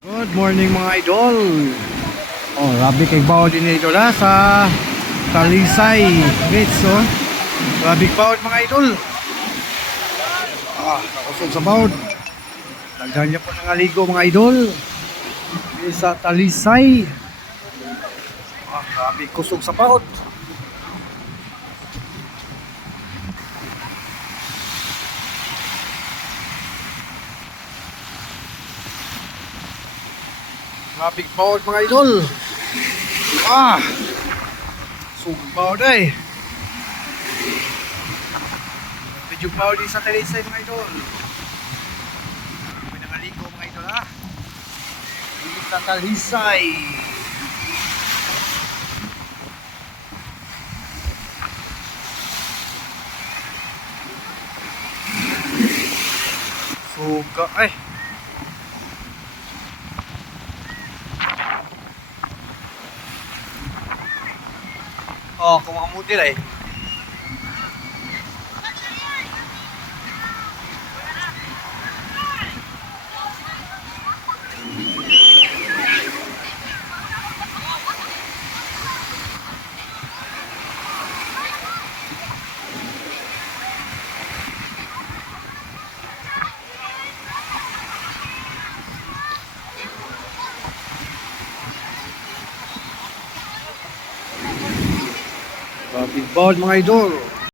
Good morning mga idol. Oh, rabi kay bawod din idol sa Talisay Beach, oh. Rabi bawod mga idol. Nakusog sa bawod. Daghan niya po nangaligo mga idol. Sa Talisay. Rabi kusog sa bawod. Rabi bawod mga idol. Sugod bawod eh. Medyo bawod din sa Talisay mga idol. May nangaligo mga idol ha. Dito sa Talisay. Suga eh. Kumamuti lah eh. Big ball mga idol.